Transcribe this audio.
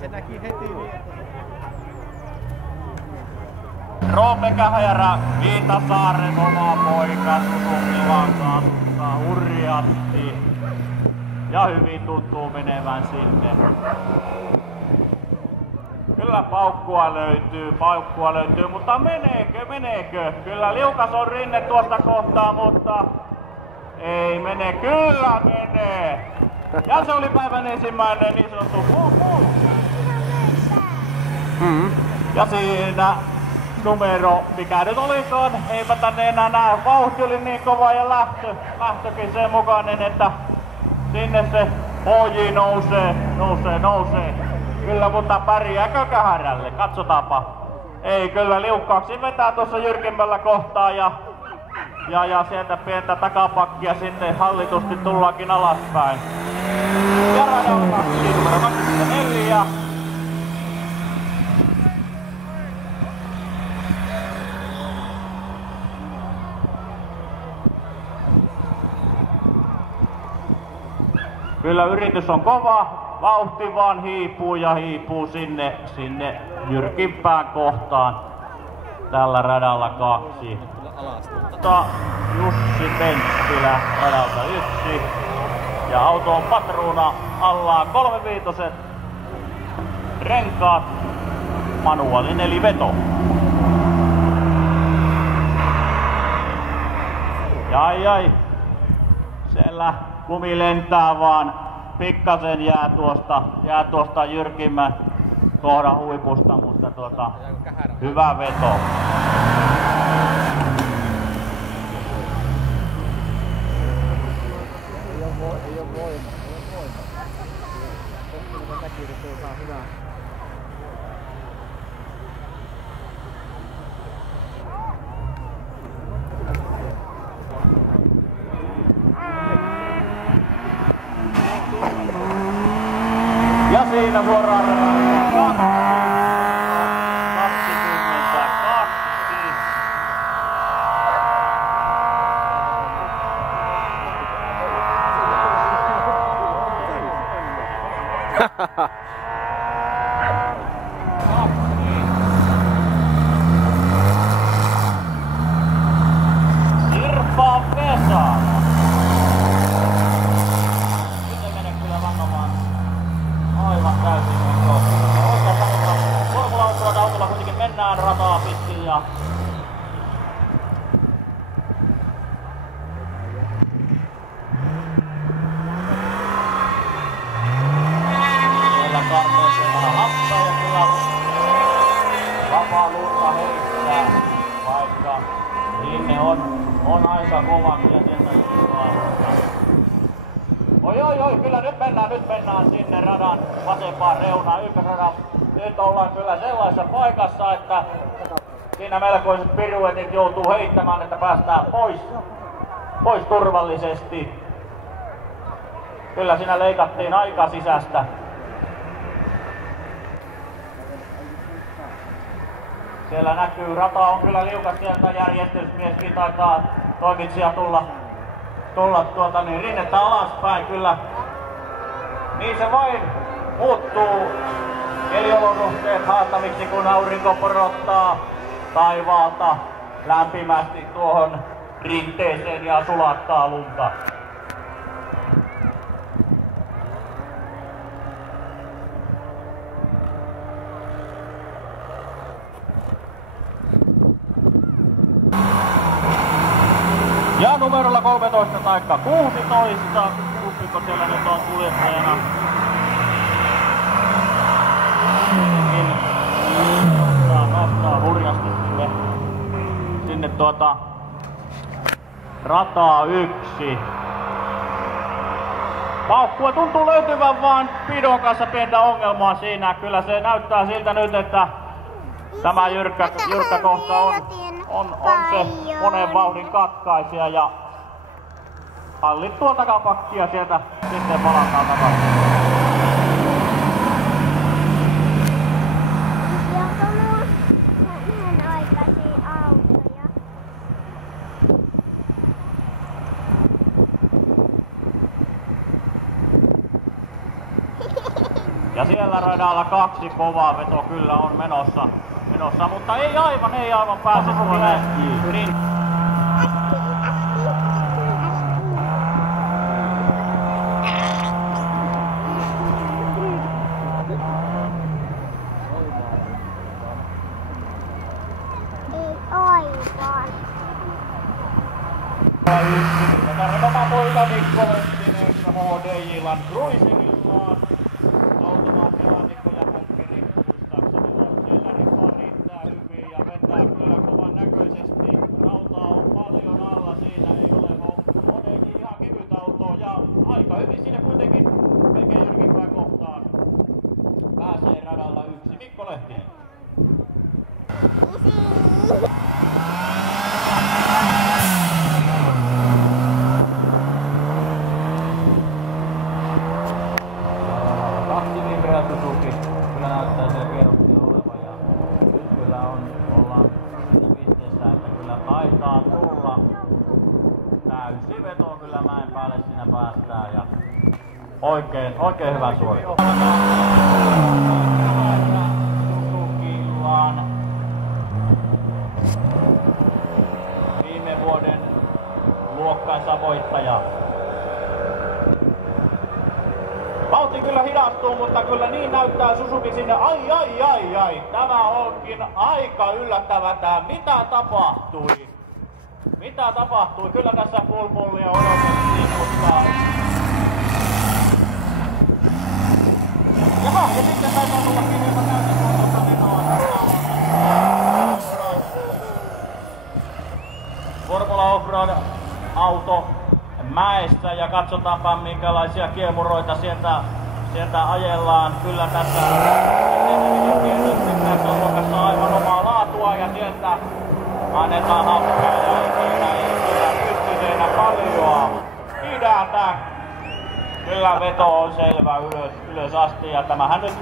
Se näki heti niin. Roope Kähärä, Viitasaaren oma poika, Susumilan kanssa hurjasti. Ja hyvin tuntuu menevän sinne. Kyllä paukkua löytyy, mutta meneekö? Kyllä liukas on rinne tuosta kohtaa, mutta ei mene, kyllä menee. Ja se oli päivän ensimmäinen niin sanottu Ja siinä numero, mikä nyt olikaan, eipä tänne enää näe. Vauhti oli niin kova ja lähtökin sen mukainen, että sinne se HJ nousee. Kyllä, mutta pärjääkö Kähärälle? Katsotaanpa. Ei, kyllä liukkaaksi vetää tuossa jyrkemmällä kohtaa ja sieltä pientä takapakkia sitten hallitusti tullaankin alaspäin. Ja radalla numero 24. Kyllä yritys on kova, vauhti vaan hiipuu sinne jyrkimpään kohtaan. Tällä radalla 2. Jussi Penttilä radalta 1. Ja auto on patruuna allaan 35. Renkaat, manuaalinen eli veto. Jai. Siellä lumi lentää vaan pikkasen jää tuosta jyrkimmän kohdan huipusta, mutta hyvä veto. Ei oo voima. Koska näkyy, että ei saa hyvää. Ja siinä suoraan 22. Sirpa Vesa. Nyt ei mene kyllä vannomaan aivan täysin oikeastaan Formula autolla kuitenkin mennään rataa pitkin ja kartoissa vähän happea ja kyllä vapaa lunta heittää, vaikka sinne on aika kovakin ja sieltä Oi, kyllä nyt mennään sinne radan vasempaan reunaan, ykkösradan. Nyt ollaan kyllä sellaisessa paikassa, että siinä melkoiset piruetit joutuu heittämään, että päästään pois turvallisesti. Kyllä siinä leikattiin aika sisästä. Siellä näkyy, rata on kyllä liukas, sieltä järjestysmieskin taitaa toimitsija tulla rinnettä alaspäin kyllä. Niin se vain muuttuu keliolosuhteet haastaviksi, kun aurinko porottaa taivaalta lämpimästi tuohon rinteeseen ja sulattaa lunta. Ja numerolla 13 taikka 16, kumpiko siellä nyt on kuljettajana. Nostaa hurjasti sinne rataa 1. Paukkua tuntuu löytyvän vaan pidon kanssa pientä ongelmaa siinä. Kyllä se näyttää siltä nyt, että tämä jyrkkä kohta on se monen vauhdin katkaisija ja hallittua takapakkia sieltä sitten palataan takaisin. Ja siellä radalla 2 kovaa veto kyllä on menossa, mutta ei aivan pääse tuonne. Niin. Tarvitama poika Mikko Lehtinen HDJ-lan Cruisingillaan. Automaattilannikko ja pokkeri muistaakseni on siellä ripaa riittää hyvin ja vetää kyllä kovan näköisesti. Rautaa on paljon alla, siinä ei ole HDJ ihan kevyt auto ja aika hyvin siinä kuitenkin melkein jyrkimpään kohtaan pääsee radalla 1 Mikko Lehtinen. Suzuki. Kyllä näyttää siellä kierroksia olevan ja nyt kyllä ollaan siinä pisteessä, että kyllä taitaa tulla täysi veto kyllä mäen päälle siinä päästään ja oikein hyvä suoritus. Suzukillaan viime vuoden luokkansa voittaja. Vauhti kyllä hidastuu, mutta kyllä niin näyttää Suzuki sinne. Ai. Tämä onkin aika yllättävää. Mitä tapahtui? Kyllä tässä full pullia odotettiin, mutta... Jaha, ja sitten taitaa tullakin hieman täysin menoa. Formula Offroad auto mäessä ja katsotaanpa minkälaisia kiemuroita sieltä ajellaan. Kyllä tässä luokassa aivan omaa laatua ja sieltä annetaan happea ja ei kyllä pystyteenä paljoa pidätä. Kyllä veto on selvä ylös asti ja tämähän nyt